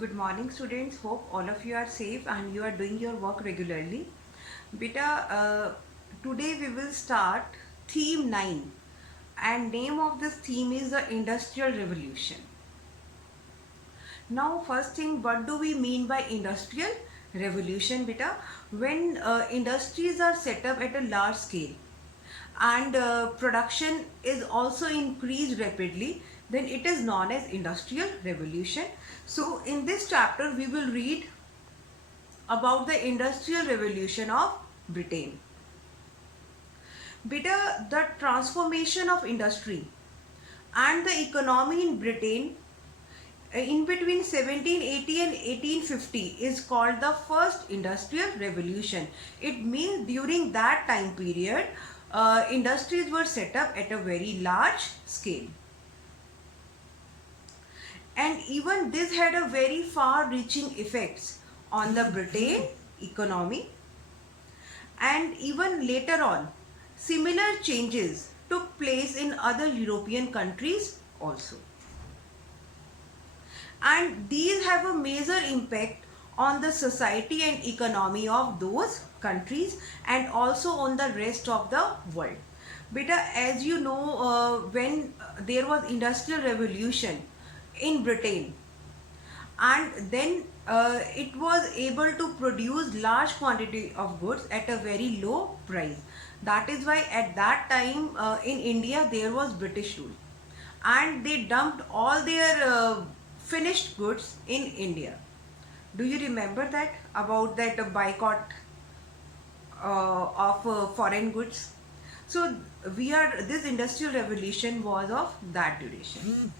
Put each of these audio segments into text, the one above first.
Good morning students. Hope all of you are safe and you are doing your work regularly. Beta, today we will start theme 9 and name of this theme is the Industrial Revolution. Now first thing, what do we mean by Industrial Revolution, beta? When industries are set up at a large scale and production is also increased rapidly, then it is known as Industrial Revolution. So in this chapter we will read about the Industrial Revolution of Britain. Beta, the transformation of industry and the economy in Britain in between 1780 and 1850 is called the first Industrial Revolution. It means during that time period, industries were set up at a very large scale. And even this had a very far-reaching effects on the Britain economy. And even later on, similar changes took place in other European countries also. And these have a major impact on the society and economy of those countries and also on the rest of the world. Beta, as you know, when there was Industrial Revolution in Britain, and then it was able to produce large quantity of goods at a very low price. That is why at that time in India there was British rule and they dumped all their finished goods in India. Do you remember that about that boycott of foreign goods? So this Industrial Revolution was of that duration.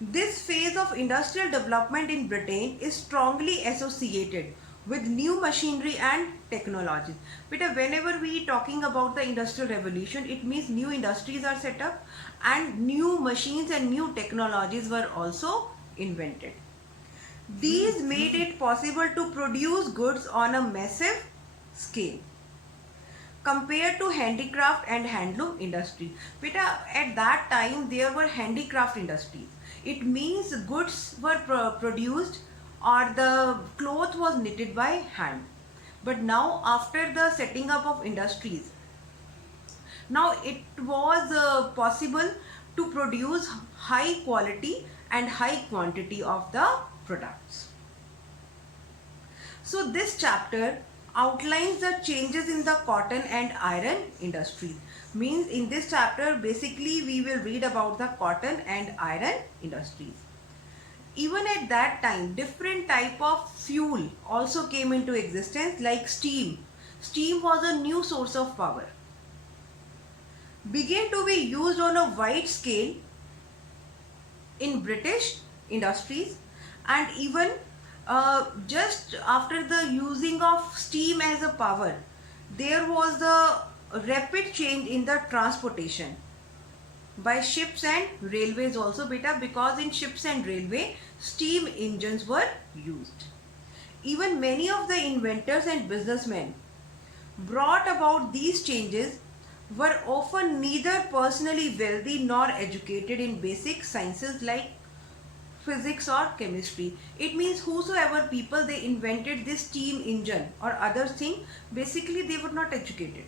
This phase of industrial development in Britain is strongly associated with new machinery and technologies. But whenever we talking about the Industrial Revolution, it means new industries are set up and new machines and new technologies were also invented. These made it possible to produce goods on a massive scale compared to handicraft and handloom industry. But at that time there were handicraft industries. It means goods were produced or the cloth was knitted by hand. But now after the setting up of industries, now it was possible to produce high quality and high quantity of the products. So this chapter outlines the changes in the cotton and iron industries. Means in this chapter basically we will read about the cotton and iron industries. Even at that time different type of fuel also came into existence like steam. Steam was a new source of power. Began to be used on a wide scale in British industries, and even just after the using of steam as a power, there was the rapid change in the transportation by ships and railways also, beta, because in ships and railway steam engines were used. Even many of the inventors and businessmen brought about these changes were often neither personally wealthy nor educated in basic sciences like physics or chemistry. It means whosoever people they invented this steam engine or other thing, basically they were not educated.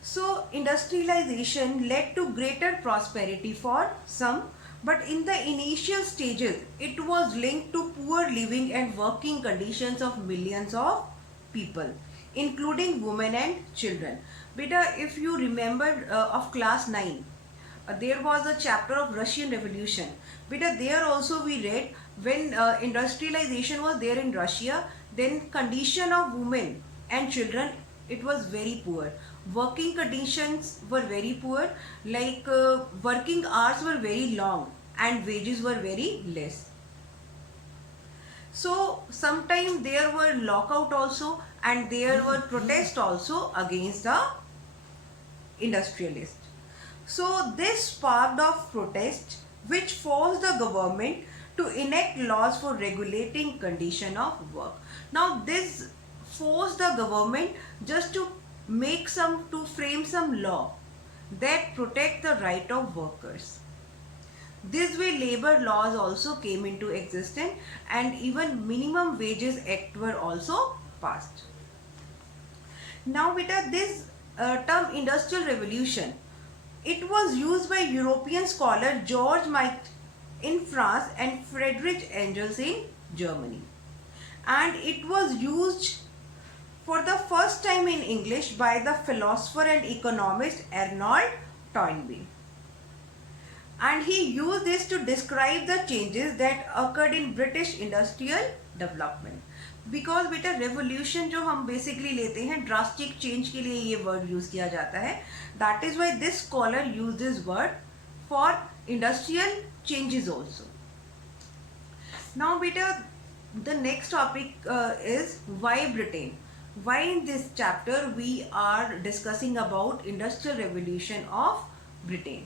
So industrialization led to greater prosperity for some, but in the initial stages it was linked to poor living and working conditions of millions of people, including women and children. Beta, if you remember of class 9, there was a chapter of Russian Revolution. Beta, there also we read when industrialization was there in Russia, then condition of women and children, it was very poor. Working conditions were very poor, like working hours were very long and wages were very less. So sometimes there were lockout also and there were protests also against the industrialists. So this sparked off protest which forced the government to enact laws for regulating condition of work. Now this forced the government just to frame some law that protect the right of workers. This way labor laws also came into existence and even minimum wages act were also passed. Now beta, this term industrial revolution, it was used by European scholar George Mike in France and Friedrich Engels in Germany. And it was used for the first time in English by the philosopher and economist Arnold Toynbee. And he used this to describe the changes that occurred in British industrial development. Because बेटा revolution जो हम basically लेते हैं drastic change के लिए ये word use किया जाता है. That is why this scholar use this word for industrial changes also. Now बेटा the next topic is why Britain. Why in this chapter we are discussing about industrial revolution of Britain.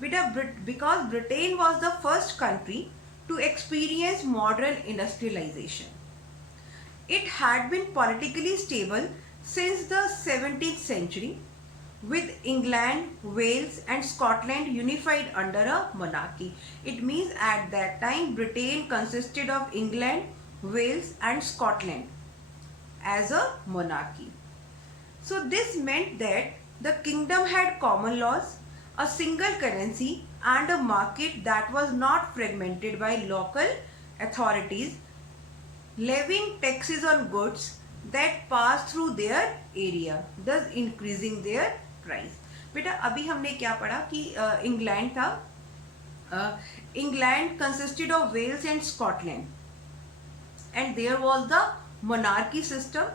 Because Britain was the first country to experience modern industrialization. It had been politically stable since the 17th century, with England, Wales and Scotland unified under a monarchy. It means at that time Britain consisted of England, Wales and Scotland as a monarchy. So this meant that the kingdom had common laws, a single currency and a market that was not fragmented by local authorities levying taxes on goods that passed through their area, thus increasing their price. बेटा अभी हमने क्या पढ़ा कि England था. England consisted of Wales and Scotland and there was the monarchy system,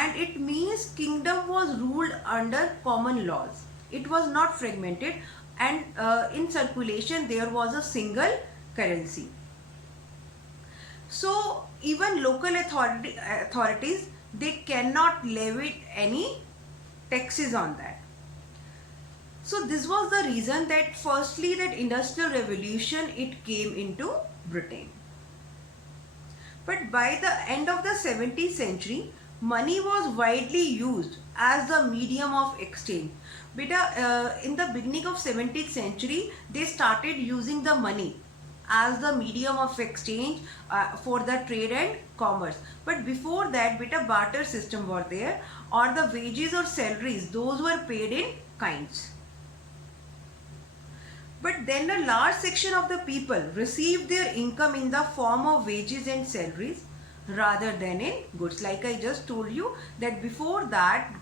and it means kingdom was ruled under common laws. It was not fragmented, and in circulation there was a single currency. So even local authorities, they cannot levy any taxes on that. So this was the reason that firstly that industrial revolution it came into Britain. But by the end of the 17th century, money was widely used as the medium of exchange. Beta, in the beginning of 17th century, they started using the money as the medium of exchange for the trade and commerce. But before that, beta, barter system were there, or the wages or salaries, those were paid in kinds. But then a large section of the people received their income in the form of wages and salaries rather than in goods. Like I just told you that before that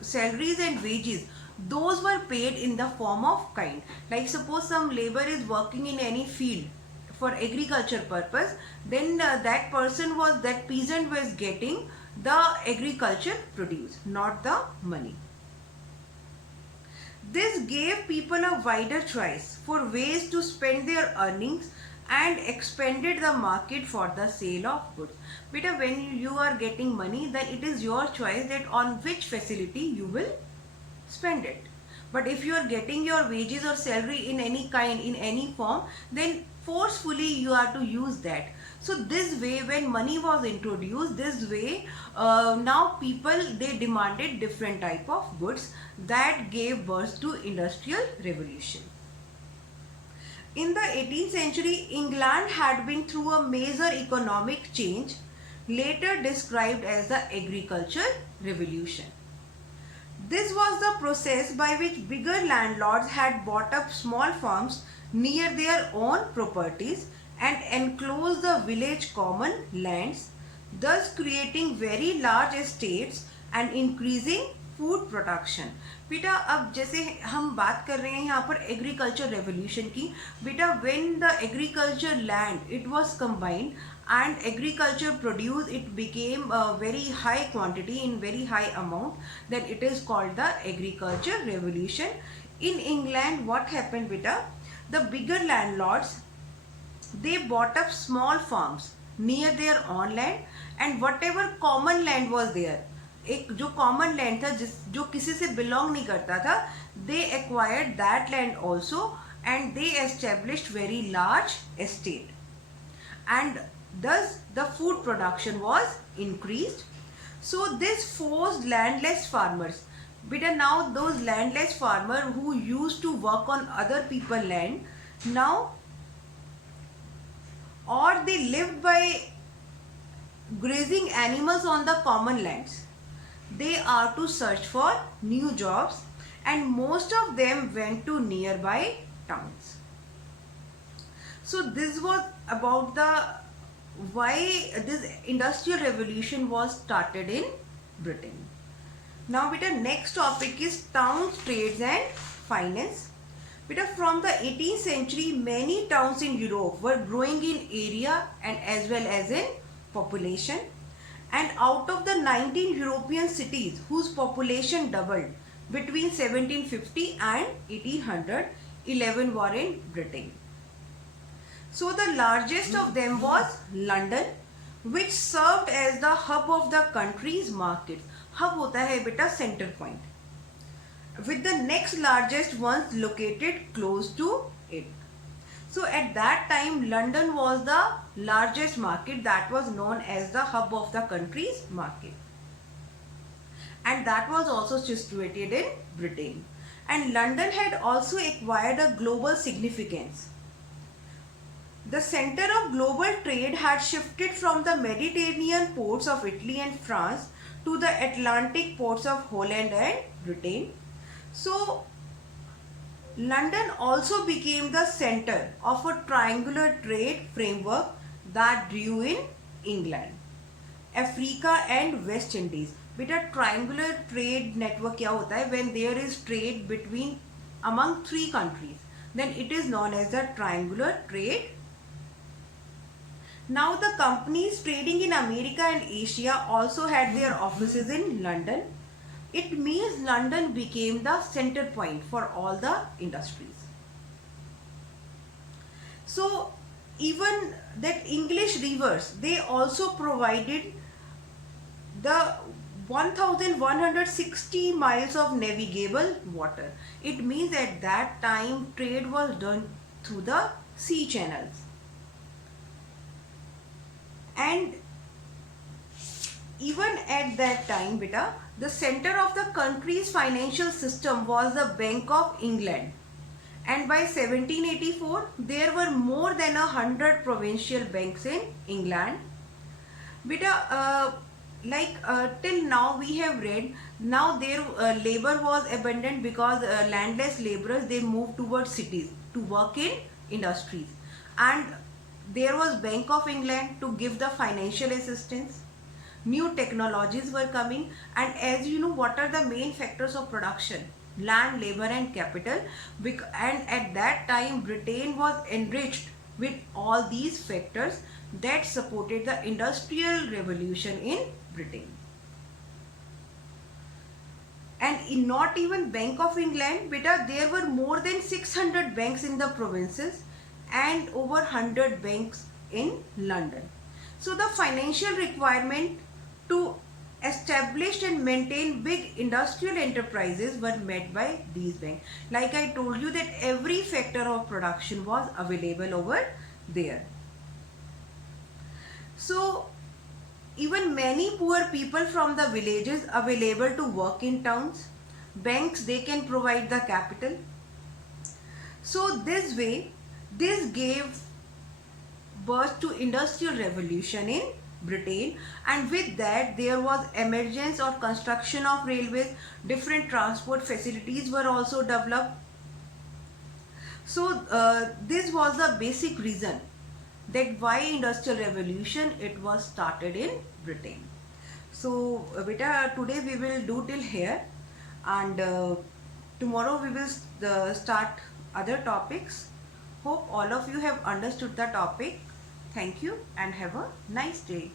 salaries and wages, those were paid in the form of kind. Like suppose some labor is working in any field for agriculture purpose, then that peasant was getting the agriculture produce, not the money. This gave people a wider choice for ways to spend their earnings and expanded the market for the sale of goods. Beta, when you are getting money, then it is your choice that on which facility you will spend it. But if you are getting your wages or salary in any kind, in any form, then forcefully you are to use that. So this way, when money was introduced, this way now people, they demanded different type of goods that gave birth to industrial revolution. In the 18th century, England had been through a major economic change, later described as the agricultural revolution. This was the process by which bigger landlords had bought up small farms near their own properties and enclosed the village common lands, thus creating very large estates and increasing food production. बेटा अब जैसे हम बात कर रहे हैं यहाँ पर एग्रीकल्चर रेवोल्यूशन की. बेटा when the agriculture land it was combined and agriculture produce, it became a very high quantity in very high amount, then it is called the agriculture revolution. In England, what happened beta, the bigger landlords, they bought up small farms near their own land, and whatever common land was there, एक जो common land था जो किसी से belong नहीं करता था, they acquired that land also and they established very large estate, and thus the food production was increased. So this forced landless farmers, but now those landless farmers who used to work on other people's land, Now, or they lived by grazing animals on the common lands. They are to search for new jobs, and most of them went to nearby towns. So this was about the why this industrial revolution was started in Britain. Now beta, next topic is towns, trades and finance. Beta, from the 18th century, many towns in Europe were growing in area and as well as in population. And out of the 19 European cities whose population doubled between 1750 and 1800, 11 were in Britain. So the largest of them was London, which served as the hub of the country's markets. Hub hota hai beta center point, with the next largest ones located close to it. So at that time, London was the largest market, that was known as the hub of the country's market. And that was also situated in Britain. And London had also acquired a global significance. The center of global trade had shifted from the Mediterranean ports of Italy and France to the Atlantic ports of Holland and Britain. So, London also became the center of a triangular trade framework that grew in England, Africa and West Indies. Beta, triangular trade network क्या होता है? When there is trade between among three countries, then it is known as the triangular trade. Now the companies trading in America and Asia also had their offices in London. It means London became the center point for all the industries. So even that English rivers, they also provided the 1160 miles of navigable water. It means at that time trade was done through the sea channels. And even at that time, beta, the center of the country's financial system was the Bank of England. And by 1784, there were more than 100 provincial banks in England. Beta, till now we have read, now their labor was abundant because landless laborers, they moved towards cities to work in industries. And there was Bank of England to give the financial assistance. New technologies were coming, and as you know, what are the main factors of production? Land, labor and capital. And at that time, Britain was enriched with all these factors that supported the industrial revolution in Britain. And in not even Bank of England, beta, there were more than 600 banks in the provinces and over 100 banks in London. So the financial requirement to establish and maintain big industrial enterprises were met by these banks. Like I told you that every factor of production was available over there. So even many poor people from the villages available to work in towns. Banks, they can provide the capital. So this way, this gave birth to industrial revolution in Britain, and with that there was emergence of construction of railways, different transport facilities were also developed. So this was the basic reason that why industrial revolution it was started in Britain. So beta, today we will do till here, and tomorrow we will start other topics. Hope all of you have understood the topic. Thank you and have a nice day.